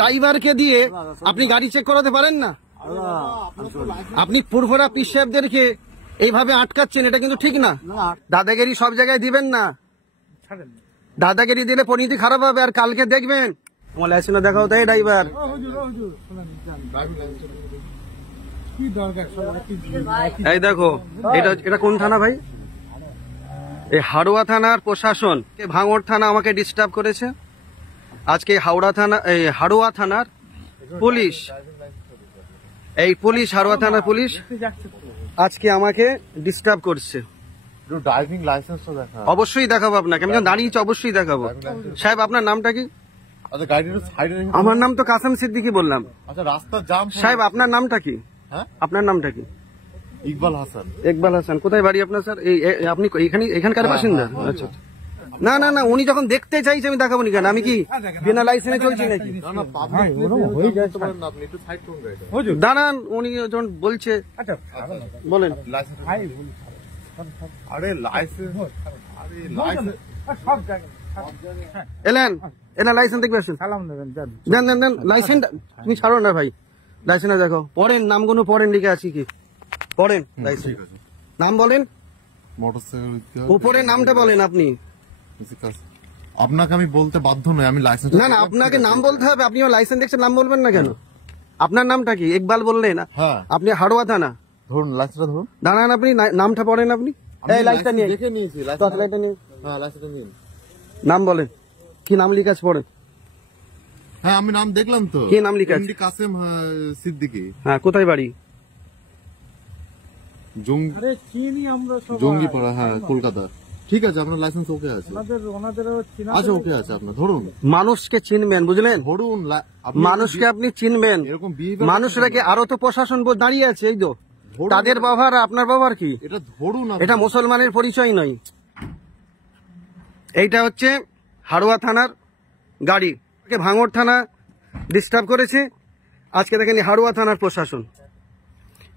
ড্রাইভারকে দিয়ে আপনি গাড়ি চেক করাতে পারেন না? আপনি পুরভরা পীর সাহেবদেরকে এইভাবে আটকাচ্ছেন, এটা কিন্তু ঠিক না। দাদাগিরি সব জায়গায় দিবেন না, দাদাগিরি দিলে পরিণতি খারাপ হবে। আর কালকে দেখবেন আমার লাইসেন্স দেখাও তাই ড্রাইভার। এই দেখো এটা কোন থানা ভাই? এই হাড়োয়া থানার প্রশাসন, ভাঙড় থানা আমাকে ডিস্টার্ব করেছে। আজকে হাওড়া থানা, এই হাড়োয়া থানার পুলিশ, এই পুলিশ হাড়োয়া থানার পুলিশ আজকে আমাকে ডিস্টার্ব করছে। ড্রাইভিং লাইসেন্স তো দেখা। অবশ্যই দেখাবো আপনাকে, আমি দাঁড়িয়েছি, অবশ্যই দেখাবো। সাহেব আপনার নামটা কি? আচ্ছা গাড়ির সাইডে রেখে। আমার নাম তো কাসেম সিদ্দিকী বললাম। আচ্ছা রাস্তা জাম। সাহেব আপনার নামটা কি? হ্যাঁ আপনার নামটা কি? ইকবাল হাসান। ইকবাল হাসান। কোথায় বাড়ি আপনার স্যার? আপনি এখানকার বাসিন্দা? আচ্ছা না না না, উনি যখন দেখতে চাইছে আমি দেখাবো নি কেন? আমি কি বিনা লাইসেন্সে চলছি নাকি? দাঁড়ান, উনি যখন বলছে বলেন। আরে লাইসেন্স, এলেন এলেন লাইসেন্স দেখবে আসুন। দেন দেন দেন লাইসেন্স। তুমি ছাড়ো না ভাই, লাইসেন্স দেখো। পড়েন নামগুলো, পড়েন, লিখে আছি কি পড়েন লাইসেন্স। নাম বলেন, মোটরসাইকেল উপরে নামটা বলেন আপনি। আপনাকে আমি বলতে বাধ্য নই, আমি লাইসেন্স। না না, আপনাকে নাম বলতে হবে। আপনি লাইসেন্স দেখছেন, নাম বলবেন না কেন? আপনার নামটা কি? ইকবাল বললেন। হ্যাঁ। আপনি হাড়োয়া থানা। ধরুন লাইসেন্সটা ধরুন। দাঁড়ান, আপনি নামটা পড়েন। আপনি এই লাইসেন্সটা নিয়ে দেখে নিয়েছি। লাইসেন্সটা নিয়ে হ্যাঁ লাইসেন্সটা নিন। নাম বলেন, কি নাম লিখে আছে পড়েন। হ্যাঁ আমি নাম দেখলাম তো। কি নাম লিখে আছে? কাসেম সিদ্দিকী। হ্যাঁ, কোথায় বাড়ি? জঙ্গিপাড়া, হ্যাঁ কলকাতা। ঠিক আছে, আপনার লাইসেন্স ওকে আছে। আচ্ছা ওকে আছে আপনার, ধরুন। মানুষকে চিনবেন, বুঝলেন? ধরুন মানুষকে আপনি চিনবেন। এরকম মানুষরা কি আরো তো প্রশাসন দাঁড়িয়ে আছে, এই তো তাদের ব্যবহার আপনার ব্যবহার কি? এটা ধরুন, এটা মুসলমানের পরিচয় নয়। এইটা হচ্ছে হাড়োয়া থানার গাড়ি, ভাঙড় থানা ডিস্টার্ব করেছে। আজকে দেখেন হাড়োয়া থানার প্রশাসন,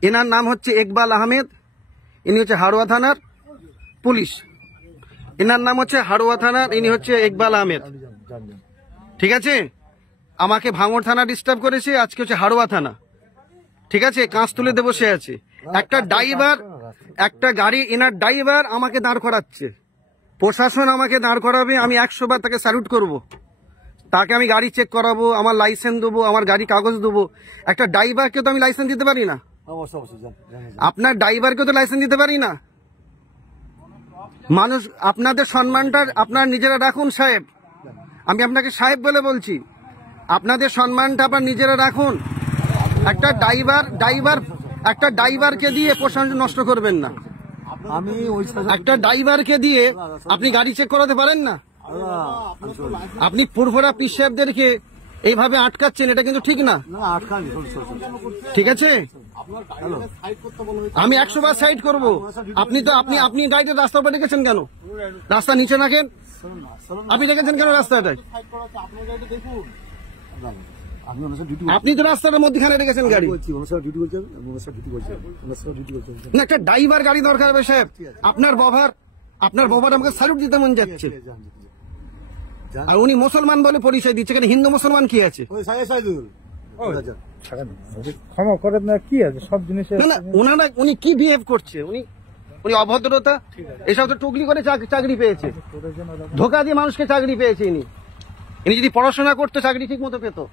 এনার নাম হচ্ছে ইকবাল আহমেদ, ইনি হচ্ছে হাড়োয়া থানার পুলিশ। এনার নাম হচ্ছে হাড়োয়া থানার, ইনি হচ্ছে ইকবাল আহমেদ। ঠিক আছে, আমাকে ভাঙড় থানা ডিস্টার্ব করেছে, আজকে হচ্ছে হাড়োয়া থানা। ঠিক আছে, কাঁচ তুলে দিয়ে বসে আছে। একটা ড্রাইভার, একটা গাড়ি, এনার ড্রাইভার আমাকে দাঁড় করাচ্ছে। প্রশাসন আমাকে দাঁড় করাবে, আমি 100 বার তাকে স্যালুট করব। তাকে আমি গাড়ি চেক করাবো, আমার লাইসেন্স দেবো, আমার গাড়ি কাগজ দেবো। একটা ড্রাইভারকে তো আমি লাইসেন্স দিতে পারি না। আপনার ড্রাইভারকে তো লাইসেন্স দিতে পারি না। মানুষ, আপনাদের সম্মানটা আপনার নিজেরা রাখুন সাহেব। আমি আপনাকে সাহেব বলে বলছি, আপনাদের সম্মানটা আপনার নিজেরা রাখুন। একটা ড্রাইভারকে দিয়ে প্রশাসন নষ্ট করবেন না। একটা ড্রাইভারকে দিয়ে আপনি গাড়ি চেক করাতে পারেন না? আপনি পুরভরা পীর সাহেবদেরকে এইভাবে আটকাচ্ছেন, এটা কিন্তু ঠিক না। ঠিক আছে, আমি 100 বার সাইড করব। আপনি গাড়িতে রাস্তার উপরে রেখেছেন কেন? রাস্তা নিচে রাখেন। আপনি রেখেছেন কেন রাস্তাটায়? আপনি তো রাস্তার মধ্যখানে রেখেছেন গাড়ি। একটা ড্রাইভার গাড়ি দরকার হবে সাহেব। আপনার বাবার আমাকে স্যালুট দিতে মন যাচ্ছে। আর উনি মুসলমান বলে পরিচয় দিচ্ছে, কেন হিন্দু মুসলমান কি আছে? ক্ষমা করেন না, কি আছে সব জিনিসে। ওনারা উনি কি বিহেভ করছে, উনি অভদ্রতা এসব তো টুকলি করে চাকরি পেয়েছে, ধোকা দিয়ে মানুষকে চাকরি পেয়েছে। ইনি যদি পড়াশোনা করতো চাকরি ঠিক মতো পেতো।